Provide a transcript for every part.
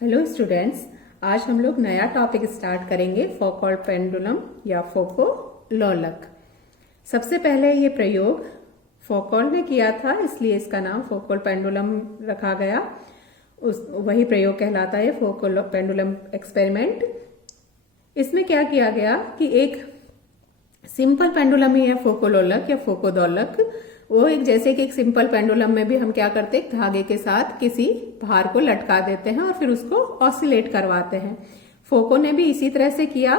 Hello students, आज हम लोग नया टॉपिक स्टार्ट करेंगे फौकॉल्ट पेंडुलम या फोको लोलक। सबसे पहले ये प्रयोग फौकॉल्ट ने किया था, इसलिए इसका नाम फोकॉल्ट पेंडुलम रखा गया। वही प्रयोग कहलाता है फोको पेंडुलम एक्सपेरिमेंट। इसमें क्या किया गया कि एक सिंपल पेंडुलम ही है फोको लोलक या फोको दोलक। वो एक जैसे कि एक सिंपल पेंडुलम में भी हम क्या करते हैं, धागे के साथ किसी भार को लटका देते हैं और फिर उसको ऑसिलेट करवाते हैं। फोको ने भी इसी तरह से किया।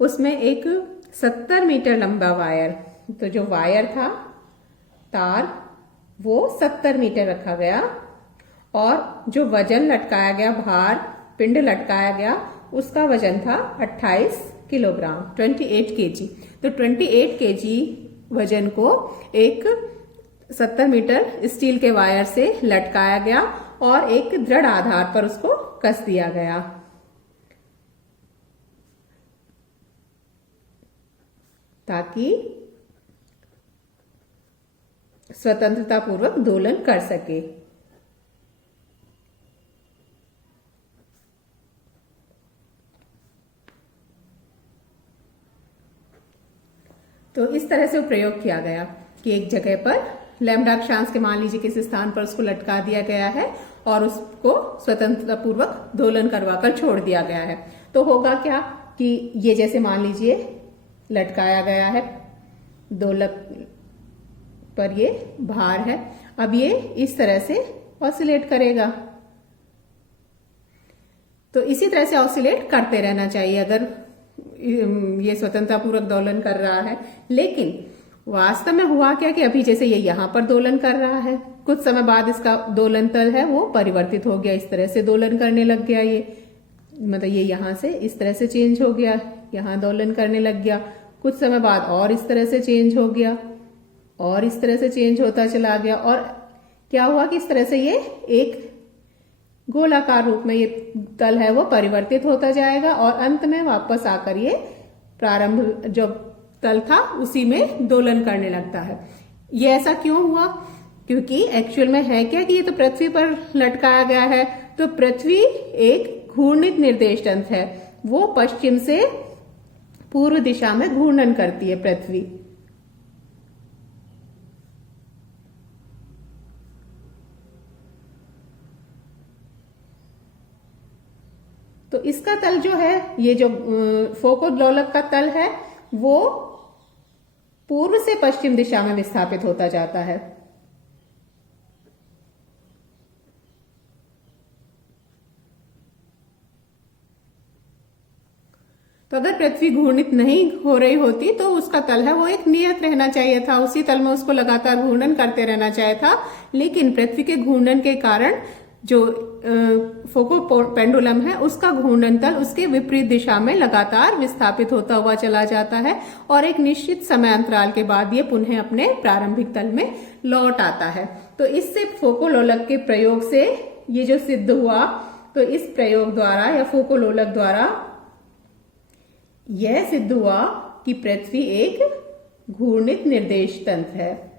उसमें एक 70 मीटर लंबा वायर, तो जो वायर था तार वो 70 मीटर रखा गया और जो वजन लटकाया गया, भार पिंड लटकाया गया, उसका वजन था 28 किलोग्राम 28 केजी। तो 28 केजी वजन को एक 70 मीटर स्टील के वायर से लटकाया गया और एक दृढ़ आधार पर उसको कस दिया गया ताकि स्वतंत्रता पूर्वक दोलन कर सके। तो इस तरह से प्रयोग किया गया कि एक जगह पर लैम्ब्डा अक्षांश के मान लीजिए किसी स्थान पर उसको लटका दिया गया है और उसको स्वतंत्रता पूर्वक दोलन करवाकर छोड़ दिया गया है। तो होगा क्या कि ये जैसे मान लीजिए लटकाया गया है दोलक पर, ये भार है। अब ये इस तरह से ऑसिलेट करेगा। तो इसी तरह से ऑसिलेट करते रहना चाहिए अगर ये स्वतंत्रता पूर्वक दोलन कर रहा है। लेकिन वास्तव में हुआ क्या कि अभी जैसे ये यहां पर दोलन कर रहा है, कुछ समय बाद इसका दोलन तल है वो परिवर्तित हो गया, इस तरह से दोलन करने लग गया। ये मतलब ये यहां से इस तरह से चेंज हो गया, यहां दोलन करने लग गया। कुछ समय बाद और इस तरह से चेंज हो गया और इस तरह से चेंज होता चला गया। और क्या हुआ कि इस तरह से ये एक गोलाकार रूप में ये तल है वो परिवर्तित होता जाएगा और अंत में वापस आकर ये प्रारंभ जो तल था उसी में दोलन करने लगता है। ये ऐसा क्यों हुआ? क्योंकि एक्चुअल में है क्या कि ये तो पृथ्वी पर लटकाया गया है। तो पृथ्वी एक घूर्णित निर्देश तंत्र है, वो पश्चिम से पूर्व दिशा में घूर्णन करती है पृथ्वी। तो इसका तल जो है, ये जो फोको लोलक का तल है वो पूर्व से पश्चिम दिशा में विस्थापित होता जाता है। तो अगर पृथ्वी घूर्णित नहीं हो रही होती तो उसका तल है वो एक नियत रहना चाहिए था, उसी तल में उसको लगातार घूर्णन करते रहना चाहिए था। लेकिन पृथ्वी के घूर्णन के कारण जो फोको पेंडुलम है उसका घूर्णन तल उसके विपरीत दिशा में लगातार विस्थापित होता हुआ चला जाता है और एक निश्चित समय अंतराल के बाद ये पुनः अपने प्रारंभिक तल में लौट आता है। तो इससे फोको लोलक के प्रयोग से ये जो सिद्ध हुआ, तो इस प्रयोग द्वारा या फोको लोलक द्वारा यह सिद्ध हुआ कि पृथ्वी एक घूर्णित निर्देश तंत्र है।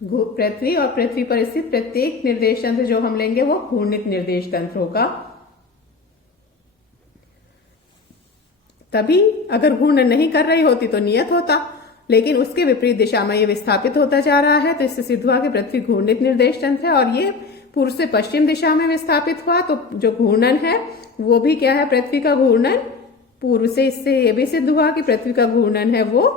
पृथ्वी और पृथ्वी पर स्थित प्रत्येक निर्देश तंत्र जो हम लेंगे वो घूर्णित निर्देश तंत्र होगा। तभी अगर घूर्णन नहीं कर रही होती तो नियत होता, लेकिन उसके विपरीत दिशा में ये विस्थापित होता जा रहा है। तो इससे सिद्ध हुआ कि पृथ्वी घूर्णित निर्देश तंत्र है और ये पूर्व से पश्चिम दिशा में विस्थापित हुआ। तो जो घूर्णन है वो भी क्या है, पृथ्वी का घूर्णन पूर्व से। इससे ये भी सिद्ध हुआ कि पृथ्वी का घूर्णन है वो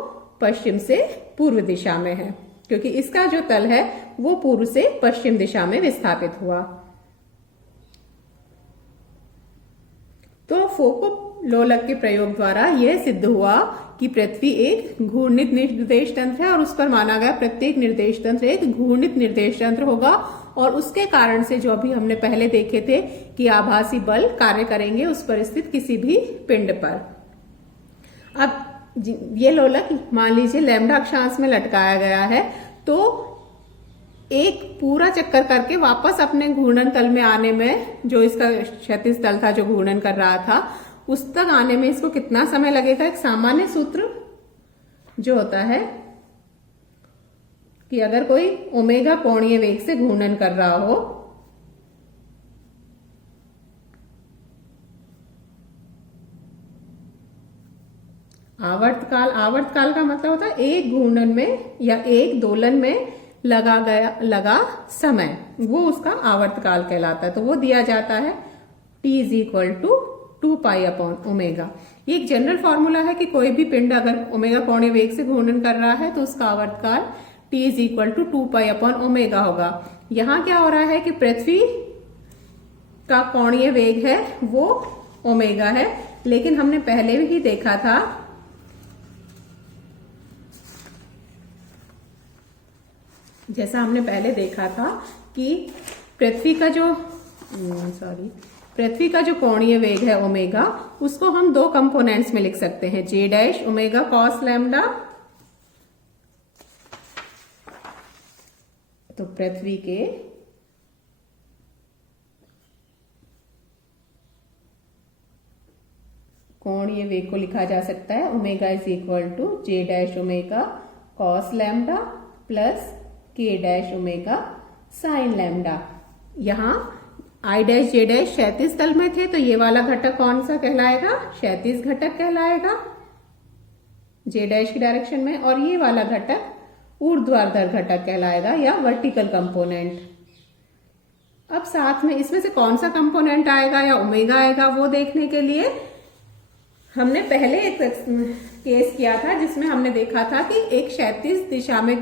पश्चिम से पूर्व दिशा में है, क्योंकि इसका जो तल है वो पूर्व से पश्चिम दिशा में विस्थापित हुआ। तो फोको लोलक के प्रयोग द्वारा यह सिद्ध हुआ कि पृथ्वी एक घूर्णित निर्देश तंत्र है और उस पर माना गया प्रत्येक निर्देश तंत्र एक घूर्णित निर्देश तंत्र होगा। और उसके कारण से जो अभी हमने पहले देखे थे कि आभासी बल कार्य करेंगे उस पर स्थित किसी भी पिंड पर। अब ये लोलक मान लीजिए लैम्ब्डा अक्षांश में लटकाया गया है, तो एक पूरा चक्कर करके वापस अपने घूर्णन तल में आने में, जो इसका क्षैतिज तल था जो घूर्णन कर रहा था, उस तक आने में इसको कितना समय लगेगा? एक सामान्य सूत्र जो होता है कि अगर कोई ओमेगा कोणीय वेग से घूर्णन कर रहा हो, आवर्तकाल का मतलब होता है एक घूर्णन में या एक दोलन में लगा समय, वो उसका आवर्तकाल कहलाता है। तो वो दिया जाता है t इज इक्वल टू 2π/ओमेगा। ये एक जनरल फॉर्मूला है कि कोई भी पिंड अगर ओमेगा कोणीय वेग से घूर्णन कर रहा है तो उसका आवर्तकाल t इज इक्वल टू 2π/ओमेगा होगा। यहाँ क्या हो रहा है कि पृथ्वी का कोणीय वेग है वो ओमेगा है, लेकिन हमने पहले ही देखा था कि पृथ्वी का जो कोणीय वेग है ओमेगा, उसको हम दो कंपोनेंट्स में लिख सकते हैं, जे डैश ओमेगा कॉस लैम्डा। तो पृथ्वी के कोणीय वेग को लिखा जा सकता है omega is equal to j dash omega cos lambda plus k dash omega sine lambda. यहाँ आई डैश जे डैश क्षैतिज तल में थे, तो ये वाला घटक कौन सा कहलाएगा? क्षैतिज घटक कहलाएगा जे डैश की डायरेक्शन में, और ये वाला घटक ऊर्ध्वाधर घटक कहलाएगा या वर्टिकल कंपोनेंट। अब साथ में इसमें से कौन सा कंपोनेंट आएगा या ओमेगा आएगा, वो देखने के लिए हमने पहले एक केस किया था जिसमें हमने देखा था कि एक क्षैतिज दिशा में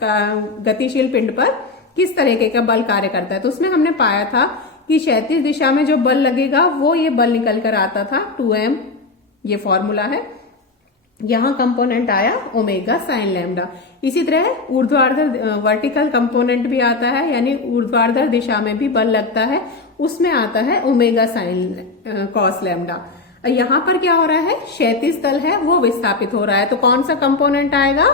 गतिशील पिंड पर किस तरीके का बल कार्य करता है। तो उसमें हमने पाया था कि क्षैतिज दिशा में जो बल लगेगा वो ये बल निकल कर आता था 2m, ये फॉर्मूला है। यहाँ कंपोनेंट आया ओमेगा साइन लैम्डा। इसी तरह ऊर्ध्वाधर वर्टिकल कंपोनेंट भी आता है, यानी ऊर्ध्वाधर दिशा में भी बल लगता है, उसमें आता है ओमेगा साइन कॉस लैम्डा। यहाँ पर क्या हो रहा है, क्षैतिज तल है वो विस्थापित हो रहा है, तो कौन सा कंपोनेंट आएगा?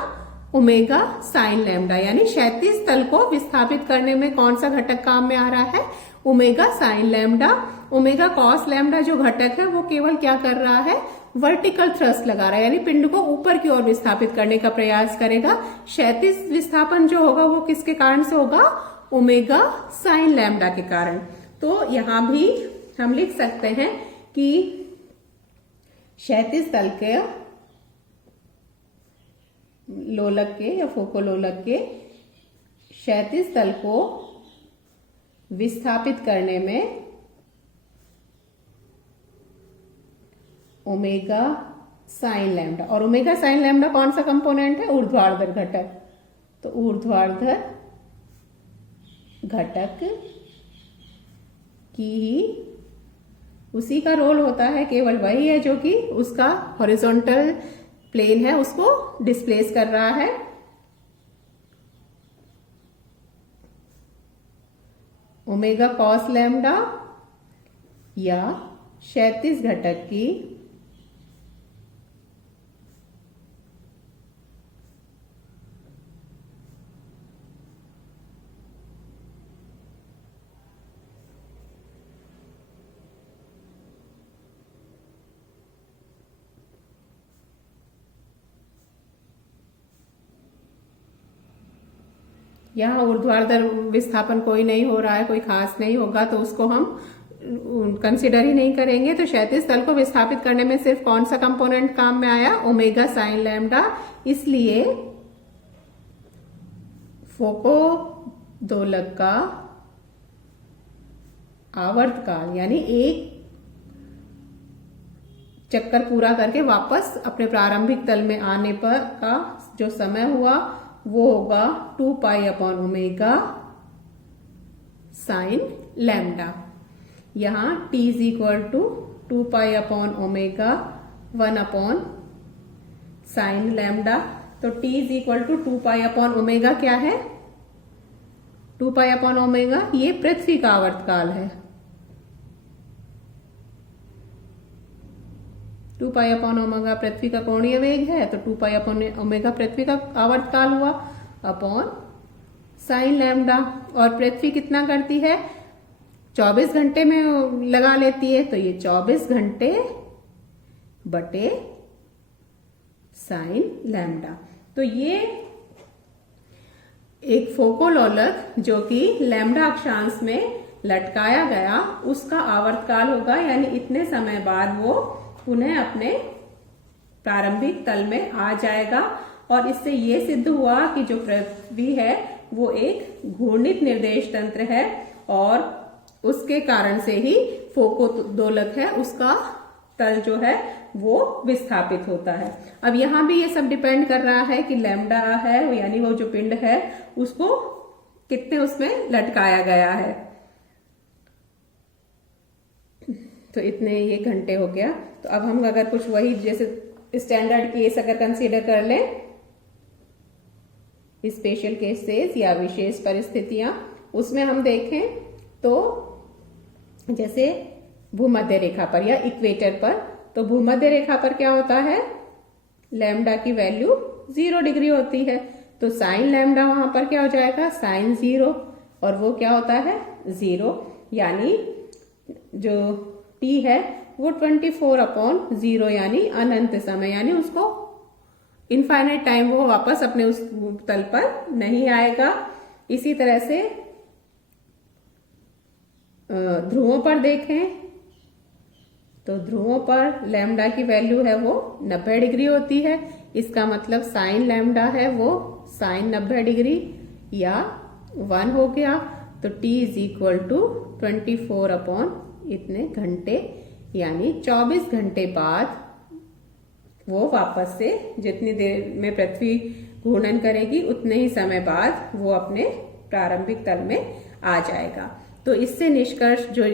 Omega sine lambda. यानी क्षैतिज तल को विस्थापित करने में कौन सा घटक काम में आ रहा है? Omega sine lambda. Omega cos lambda जो घटक है वो केवल क्या कर रहा है? वर्टिकल थ्रस्ट लगा रहा है, यानी पिंड को ऊपर की ओर विस्थापित करने का प्रयास करेगा। क्षैतिज विस्थापन जो होगा वो किसके कारण से होगा? ओमेगा साइन लैम्डा के कारण। तो यहां भी हम लिख सकते हैं कि क्षैतिज तल के लोलक के या फोकोलोलक के क्षैतिज तल को विस्थापित करने में ओमेगा साइन लैम्डा, और ओमेगा साइन लैम्डा कौन सा कंपोनेंट है? ऊर्ध्वाधर घटक। तो ऊर्ध्वाधर घटक की ही उसी का रोल होता है, केवल वही है जो कि उसका हॉरिजॉन्टल प्लेन है उसको डिस्प्लेस कर रहा है। ओमेगा कॉस लैम्डा या क्षैतिज घटक की यहाँ ऊर्ध्वाधर विस्थापन कोई नहीं हो रहा है, कोई खास नहीं होगा, तो उसको हम कंसिडर ही नहीं करेंगे। तो क्षैतिज तल को विस्थापित करने में सिर्फ कौन सा कंपोनेंट काम में आया? Omega sine lambda. इसलिए फोको दोलक का आवर्तकाल यानी एक चक्कर पूरा करके वापस अपने प्रारंभिक तल में आने पर का जो समय हुआ वो होगा 2π/ओमेगा साइन लैम्डा। यहाँ t इज इक्वल टू 2π/ओमेगा 1 साइन लैम्डा। तो t इज इक्वल टू 2π/ओमेगा क्या है? 2π/ओमेगा ये पृथ्वी का आवर्तकाल है। 2π/ओमेगा पृथ्वी का कोणीय वेग है, तो 2π/ओमेगा पृथ्वी का आवर्तकाल हुआ अपॉन साइन लैम्डा। और पृथ्वी कितना करती है? 24 घंटे में लगा लेती है, तो ये 24 घंटे बटे साइन लैम्डा। तो ये एक फोकोलोलक जो कि लैम्डा अक्षांश में लटकाया गया, उसका आवर्तकाल होगा, यानी इतने समय बाद वो पुनः अपने प्रारंभिक तल में आ जाएगा। और इससे ये सिद्ध हुआ कि जो पृथ्वी है वो एक घूर्णित निर्देश तंत्र है और उसके कारण से ही फोकोलोलक है, उसका तल जो है वो विस्थापित होता है। अब यहां भी ये सब डिपेंड कर रहा है कि लैम्डा है, यानी वो जो पिंड है उसको कितने उसमें लटकाया गया है। तो इतने ये घंटे हो गया। तो अब हम अगर कुछ वही जैसे स्टैंडर्ड केस अगर कंसीडर कर लें, स्पेशल केसेस या विशेष परिस्थितियां, उसमें हम देखें तो जैसे भूमध्य रेखा पर या इक्वेटर पर, तो भूमध्य रेखा पर क्या होता है, लैम्डा की वैल्यू 0 डिग्री होती है। तो साइन लैम्डा वहां पर क्या हो जाएगा, साइन 0, और वो क्या होता है 0, यानी जो t है वो 24/0 यानी अनंत समय, यानी उसको इनफाइनाइट टाइम वो वापस अपने उस तल पर नहीं आएगा। इसी तरह से ध्रुवों पर देखें तो ध्रुवों पर लैम्डा की वैल्यू है वो 90 डिग्री होती है। इसका मतलब साइन लैम्डा है वो साइन 90 डिग्री या 1 हो गया। तो t इज इक्वल टू 24 इतने घंटे, यानी 24 घंटे बाद वो वापस से जितनी देर में पृथ्वी घूर्णन करेगी उतने ही समय बाद वो अपने प्रारंभिक तल में आ जाएगा। तो इससे निष्कर्ष जो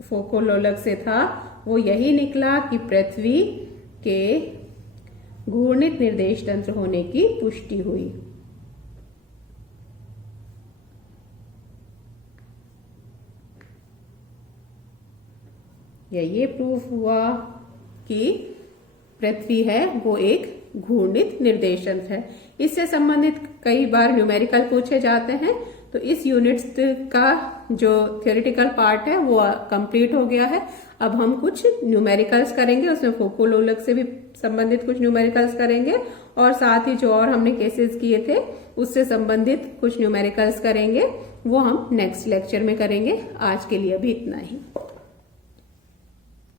फोकोलोलक से था वो यही निकला कि पृथ्वी के घूर्णित निर्देश तंत्र होने की पुष्टि हुई। या ये प्रूफ हुआ कि पृथ्वी है वो एक घूर्णित निर्देश तंत्र है। इससे संबंधित कई बार न्यूमेरिकल पूछे जाते हैं। तो इस यूनिट का जो थ्योरेटिकल पार्ट है वो कंप्लीट हो गया है। अब हम कुछ न्यूमेरिकल्स करेंगे, उसमें फोकोलोलक से भी संबंधित कुछ न्यूमेरिकल्स करेंगे और साथ ही जो और हमने केसेस किए थे उससे संबंधित कुछ न्यूमेरिकल्स करेंगे, वो हम नेक्स्ट लेक्चर में करेंगे। आज के लिए अभी इतना ही।